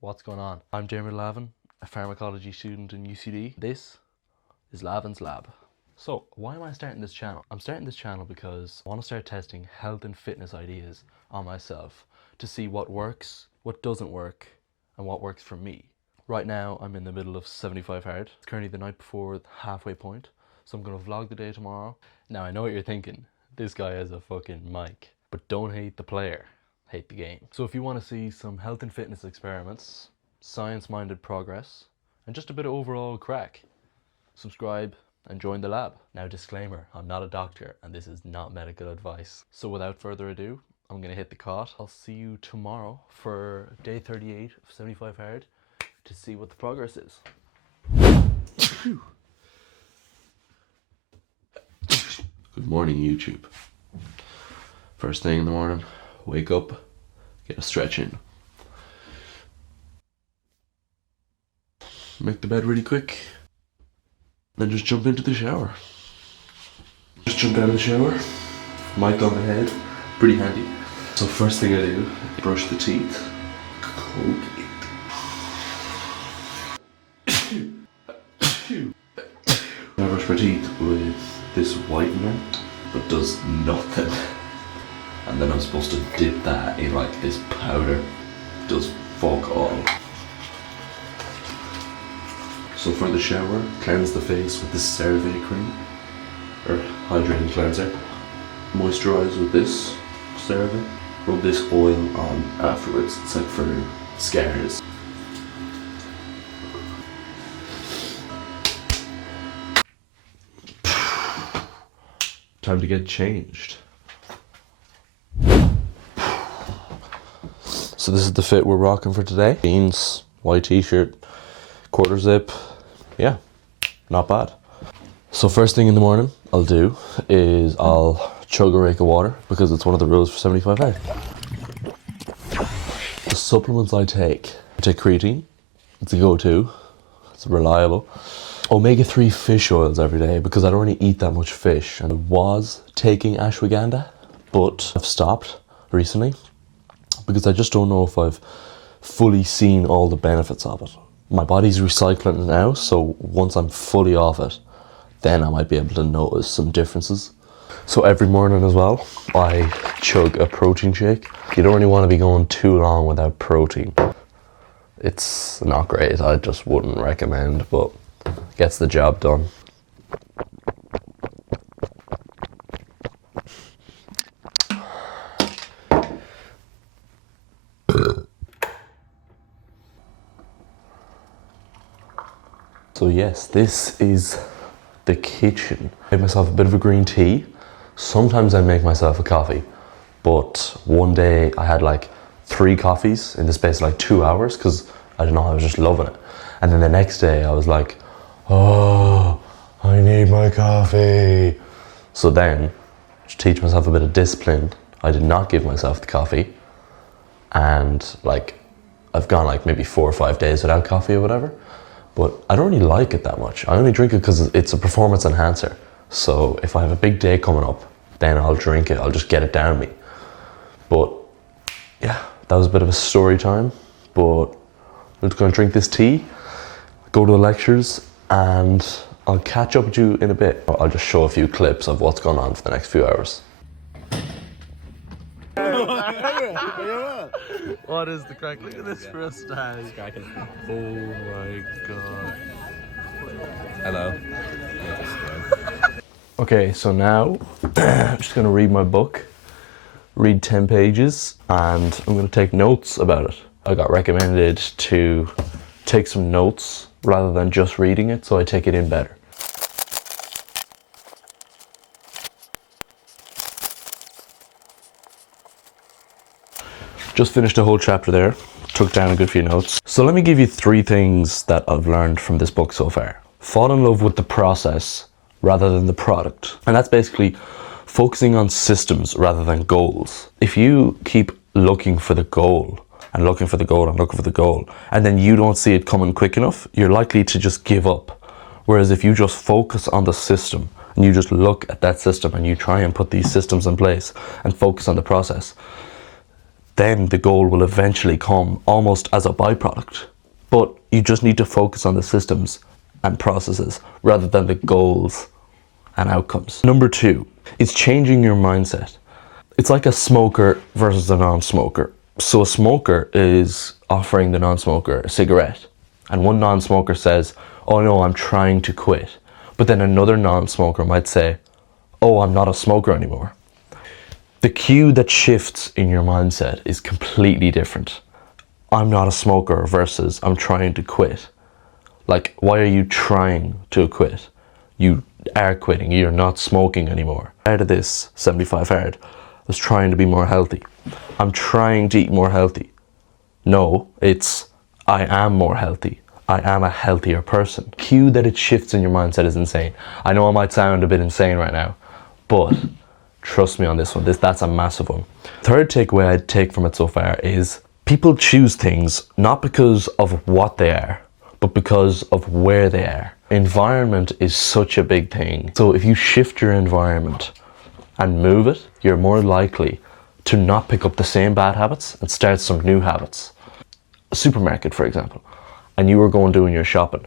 What's going on? I'm Diarmuid Lavin, a pharmacology student in UCD. This is Lavin's Lab. So, why am I starting this channel? I'm starting this channel because I want to start testing health and fitness ideas on myself to see what works, what doesn't work, and what works for me. Right now, I'm in the middle of 75 hard. It's currently the night before the halfway point, so I'm going to vlog the day tomorrow. Now, I know what you're thinking. This guy has a fucking mic. But don't hate the player. Hate the game. So if you want to see some health and fitness experiments, science-minded progress, and just a bit of overall crack, subscribe and join the lab. Now disclaimer, I'm not a doctor and this is not medical advice. So without further ado, I'm gonna hit the cot. I'll see you tomorrow for day 38 of 75 hard to see what the progress is. Good morning, YouTube. First thing in the morning, wake up, get a stretch in. Make the bed really quick, then just jump into the shower. Just jump out of the shower, mic on the head, pretty handy. So first thing I do, brush the teeth. Colgate. I brush my teeth with this whitener, but does nothing. And then I'm supposed to dip that in like this powder. Does fuck all. So for the shower, cleanse the face with this CeraVe cream, or hydrating cleanser. Moisturize with this CeraVe. Rub this oil on afterwards. It's like for scars. Time to get changed. So this is the fit we're rocking for today. Jeans, white t-shirt, quarter zip. Yeah, not bad. So first thing in the morning I'll do is I'll chug a rake of water because it's one of the rules for 75 hard. The supplements I take creatine. It's a go-to. It's reliable. Omega-3 fish oils every day because I don't really eat that much fish. And I was taking ashwagandha, but I've stopped recently because I just don't know if I've fully seen all the benefits of it. My body's recycling it now, so once I'm fully off it, then I might be able to notice some differences. So every morning as well, I chug a protein shake. You don't really want to be going too long without protein. It's not great, I just wouldn't recommend, but gets the job done. So yes, this is the kitchen. I made myself a bit of a green tea. Sometimes I make myself a coffee, but one day I had like 3 coffees in the space of like 2 hours because I don't know, I was just loving it. And then the next day I was like, oh, I need my coffee. So then, to teach myself a bit of discipline, I did not give myself the coffee. And like, I've gone like maybe 4 or 5 days without coffee or whatever. But I don't really like it that much. I only drink it because it's a performance enhancer. So if I have a big day coming up, then I'll drink it. I'll just get it down me. But yeah, that was a bit of a story time. But I'm just going to drink this tea, go to the lectures, and I'll catch up with you in a bit. I'll just show a few clips of what's going on for the next few hours. What is the crack? Look at this mustache. Oh my god. Hello. Okay, so now I'm just gonna read my book, read 10 pages, and I'm gonna take notes about it. I got recommended to take some notes rather than just reading it, so I take it in better. Just finished a whole chapter there, took down a good few notes. So let me give you 3 things that I've learned from this book so far. Fall in love with the process rather than the product. And that's basically focusing on systems rather than goals. If you keep looking for the goal and looking for the goal and looking for the goal, and then you don't see it coming quick enough, you're likely to just give up. Whereas if you just focus on the system and you just look at that system and you try and put these systems in place and focus on the process, then the goal will eventually come almost as a byproduct. But you just need to focus on the systems and processes rather than the goals and outcomes. Number 2 is changing your mindset. It's like a smoker versus a non-smoker. So a smoker is offering the non-smoker a cigarette, and one non-smoker says, oh no, I'm trying to quit. But then another non-smoker might say, oh, I'm not a smoker anymore. The cue that shifts in your mindset is completely different. I'm not a smoker versus I'm trying to quit. Like, why are you trying to quit? You are quitting, you're not smoking anymore. Out of this 75 hard, I was trying to be more healthy. I'm trying to eat more healthy. No, it's I am more healthy. I am a healthier person. The cue that it shifts in your mindset is insane. I know I might sound a bit insane right now, but trust me on this one, that's a massive one. Third takeaway I'd take from it so far is people choose things not because of what they are, but because of where they are. Environment is such a big thing. So if you shift your environment and move it, you're more likely to not pick up the same bad habits and start some new habits. A supermarket, for example, and you were going doing your shopping.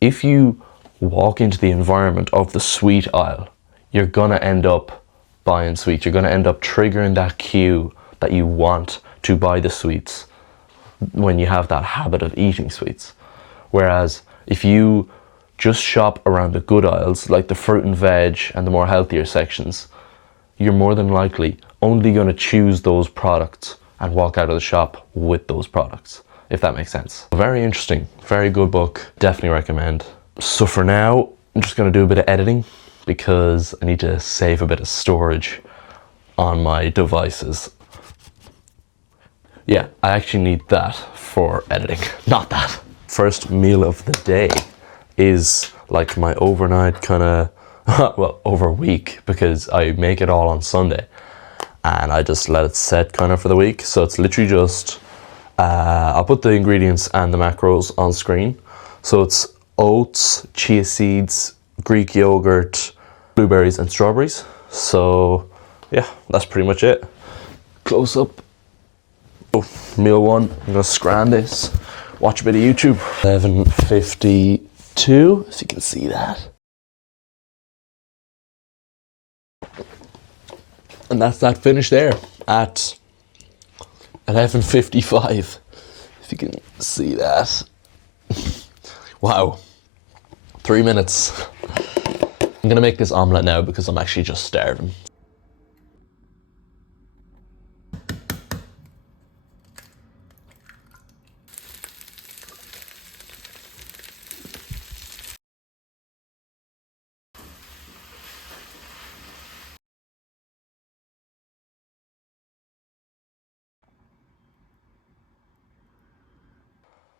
If you walk into the environment of the sweet aisle, you're gonna end up buying sweets. You're gonna end up triggering that cue that you want to buy the sweets when you have that habit of eating sweets. Whereas if you just shop around the good aisles, like the fruit and veg and the more healthier sections, you're more than likely only going to choose those products and walk out of the shop with those products, if that makes sense. Very interesting, very good book, definitely recommend. So for now, I'm just going to do a bit of editing because I need to save a bit of storage on my devices. Yeah, I actually need that for editing, not that. First meal of the day is like my overnight kind of, well, over a week, because I make it all on Sunday and I just let it set kind of for the week. So it's literally just, I'll put the ingredients and the macros on screen. So it's oats, chia seeds, Greek yogurt, blueberries and strawberries. So yeah, that's pretty much it. Close up. Oh, meal 1, I'm gonna scran this, watch a bit of YouTube. 11:52, if you can see that. And that's that finish there at 11:55, if you can see that. Wow, 3 minutes. I'm gonna make this omelette now because I'm actually just starving.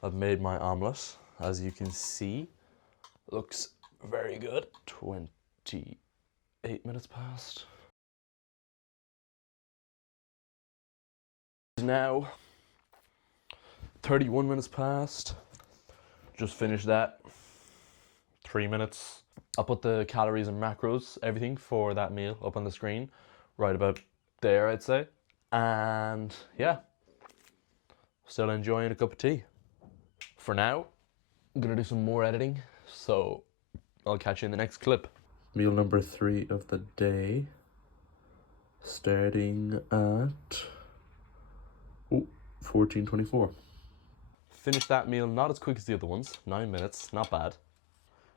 I've made my omelette, as you can see. Looks very good. 28 minutes past. Now 31 minutes past. Just finished that. 3 minutes. I'll put the calories and macros, everything for that meal up on the screen, right about there, I'd say. And yeah, still enjoying a cup of tea. For now, I'm gonna do some more editing, so I'll catch you in the next clip. Meal number 3 of the day, starting at 14:24. Finished that meal, not as quick as the other ones, 9 minutes, not bad.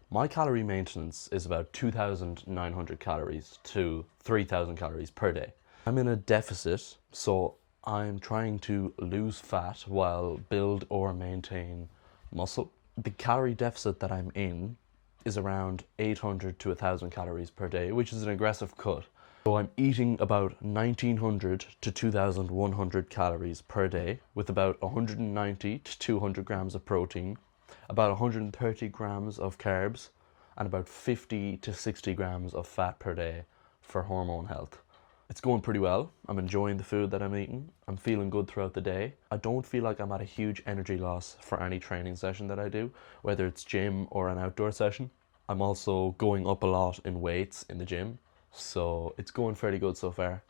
My calorie maintenance is about 2,900 calories to 3,000 calories per day. I'm in a deficit, so I'm trying to lose fat while build or maintain muscle. The calorie deficit that I'm in is around 800 to 1,000 calories per day, which is an aggressive cut. So I'm eating about 1,900 to 2,100 calories per day, with about 190 to 200 grams of protein, about 130 grams of carbs, and about 50 to 60 grams of fat per day for hormone health. It's going pretty well. I'm enjoying the food that I'm eating. I'm feeling good throughout the day. I don't feel like I'm at a huge energy loss for any training session that I do, whether it's gym or an outdoor session. I'm also going up a lot in weights in the gym, so it's going fairly good so far.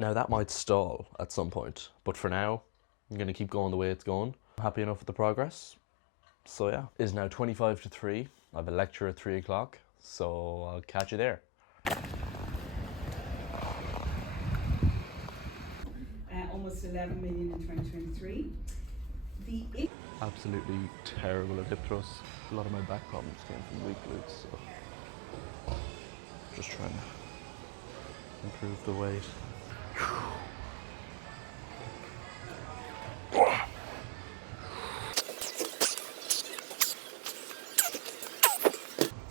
Now that might stall at some point, but for now, I'm gonna keep going the way it's going. I'm happy enough with the progress. So yeah, it's now 25 to 3. I have a lecture at 3 o'clock, so I'll catch you there. Almost 11 million in 2023. Absolutely terrible at hip thrusts. A lot of my back problems came from weak glutes, so just trying to improve the weight.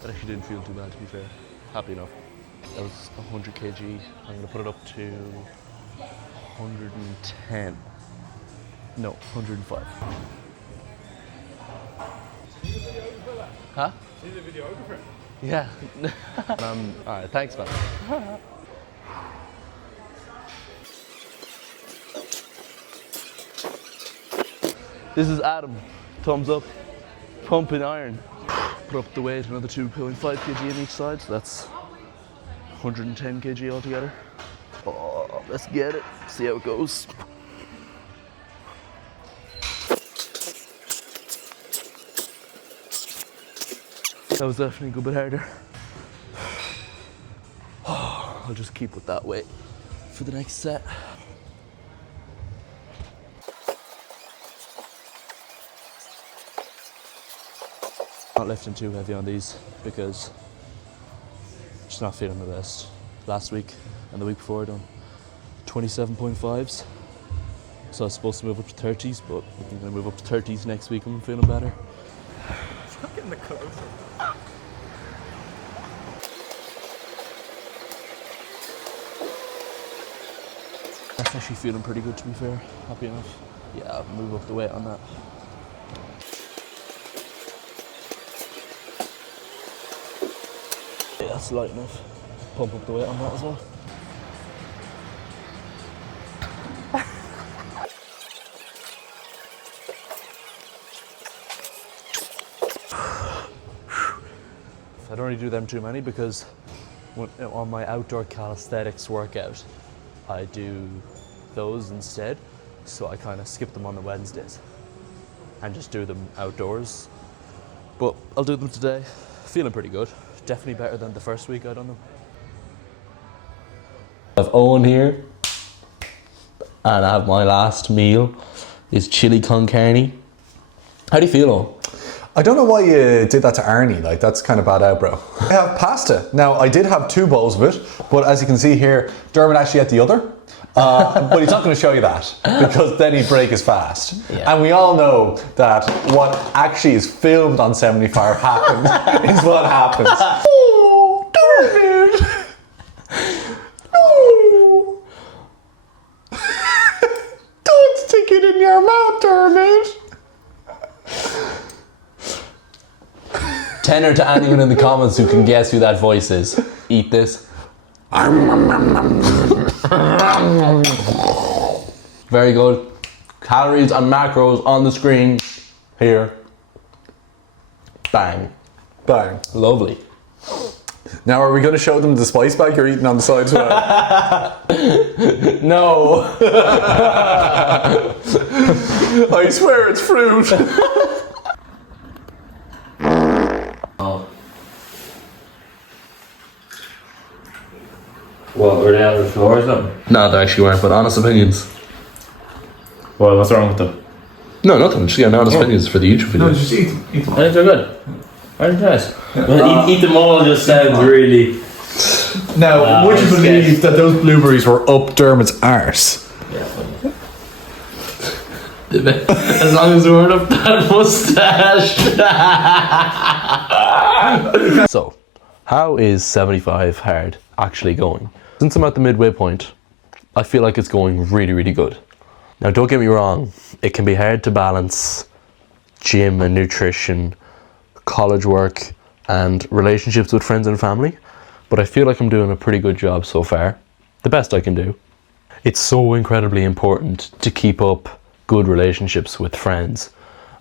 That actually didn't feel too bad, to be fair. Happy enough. That was 100 kg. I'm going to put it up to 110. No, 105. Huh? See the videographer? Yeah. Alright, thanks, man. This is Adam. Thumbs up. Pumping iron. Put up the weight, another 2.5 kg on each side, so that's 110 kg altogether. Oh, let's get it. See how it goes. That was definitely a good bit harder. I'll just keep with that weight for the next set. Not lifting too heavy on these because I'm just not feeling the best. Last week and the week before I done 27.5s. So I was supposed to move up to 30s, but I'm gonna move up to 30s next week. I'm feeling better. Getting the closer. That's actually feeling pretty good, to be fair. Happy enough. Yeah, I'll move up the weight on that. Yeah, that's light enough. Pump up the weight on that as well. I don't really do them too many because on my outdoor calisthenics workout, I do those instead. So I kind of skip them on the Wednesdays and just do them outdoors. But I'll do them today. Feeling pretty good. Definitely better than the first week I done them. I have Owen here, and I have my last meal is chili con carne. How do you feel, Owen? I don't know why you did that to Arnie, like that's kind of bad out, bro. I have pasta. Now, I did have 2 bowls of it, but as you can see here, Dermot actually ate the other. But he's not going to show you that, because then he'd break his fast. Yeah. And we all know that what actually is filmed on 75 happens is what happens. Oh, Dermot! No! Don't stick it in your mouth, Dermot! Tenor to anyone in the comments who can guess who that voice is. Eat this. Very good. Calories and macros on the screen. Here. Bang. Bang. Lovely. Now, are we going to show them the spice bag you're eating on the side as well? No. I swear it's fruit. Oh. What, were they on the floor or something? No, they actually weren't, but honest opinions. Well, what's wrong with them? No, nothing. Just getting honest opinions for the YouTube video. No, just eat them. Eat them. I think they're good. Aren't they nice? Well, eat them all just sounds really... Now, would you believe that those blueberries were up Dermot's arse? Yeah, funny. As long as we weren't up that moustache. So, how is 75 hard actually going? Since I'm at the midway point, I feel like it's going really, really good. Now, don't get me wrong, it can be hard to balance gym and nutrition, college work, and relationships with friends and family, but I feel like I'm doing a pretty good job so far. The best I can do. It's so incredibly important to keep up good relationships with friends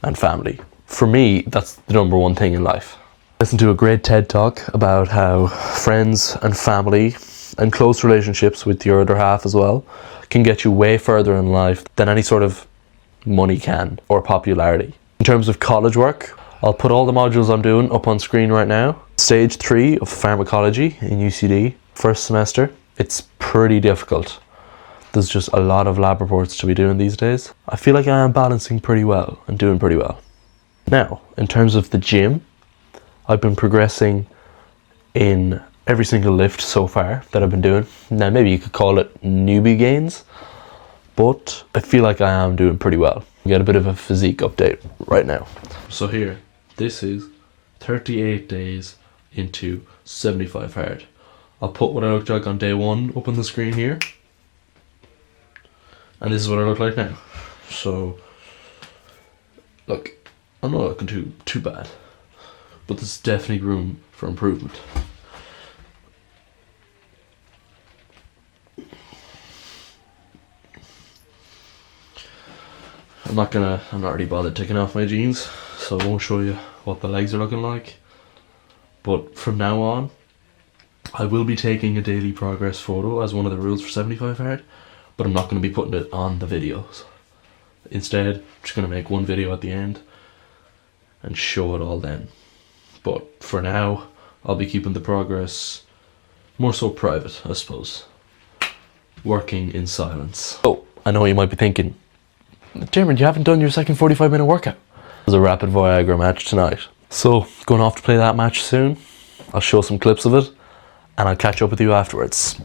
and family. For me, that's the number one thing in life. I listened to a great TED talk about how friends and family and close relationships with your other half as well can get you way further in life than any sort of money can or popularity. In terms of college work, I'll put all the modules I'm doing up on screen right now. Stage 3 of pharmacology in UCD, first semester. It's pretty difficult. There's just a lot of lab reports to be doing these days. I feel like I am balancing pretty well and doing pretty well. Now, in terms of the gym, I've been progressing in every single lift so far that I've been doing. Now, maybe you could call it newbie gains, but I feel like I am doing pretty well. We get a bit of a physique update right now. So here, this is 38 days into 75 hard. I'll put what I looked like on day 1 up on the screen here. And this is what I look like now. So, look, I'm not looking too bad, but there's definitely room for improvement. I'm not really bothered taking off my jeans, so I won't show you what the legs are looking like. But from now on, I will be taking a daily progress photo as one of the rules for 75 hard, but I'm not going to be putting it on the videos. Instead, I'm just going to make one video at the end and show it all then. But for now, I'll be keeping the progress more so private, I suppose. Working in silence. Oh, I know what you might be thinking. Diarmuid, you haven't done your second 45-minute workout. There's a rapid Viagra match tonight. So, going off to play that match soon. I'll show some clips of it, and I'll catch up with you afterwards.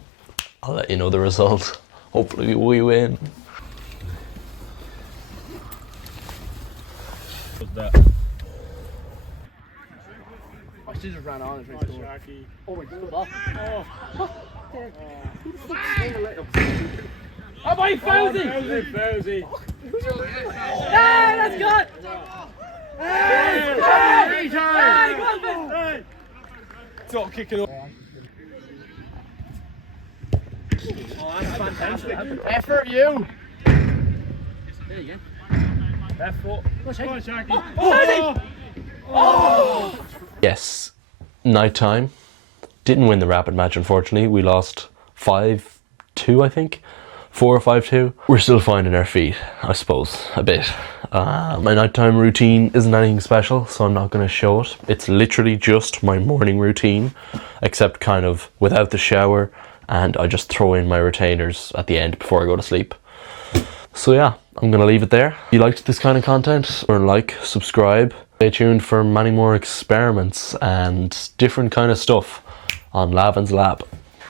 I'll let you know the result. Hopefully we win. She just ran on and tried to score. Oh my god. Oh my Fauzi! Fauzi! Hey, let's go! Hey! Stop kicking up. Oh, that's fantastic. Effort, you! There you go. Left foot. Come on, Sharky. Oh! Oh! Yes, night time. Didn't win the rapid match, unfortunately. We lost 5-2, I think. 4 or 5-2. We're still finding our feet, I suppose, a bit. My nighttime routine isn't anything special, so I'm not going to show it. It's literally just my morning routine, except kind of without the shower, and I just throw in my retainers at the end before I go to sleep. So yeah, I'm going to leave it there. If you liked this kind of content, or like, subscribe. Stay tuned for many more experiments and different kind of stuff on Lavin's Lab.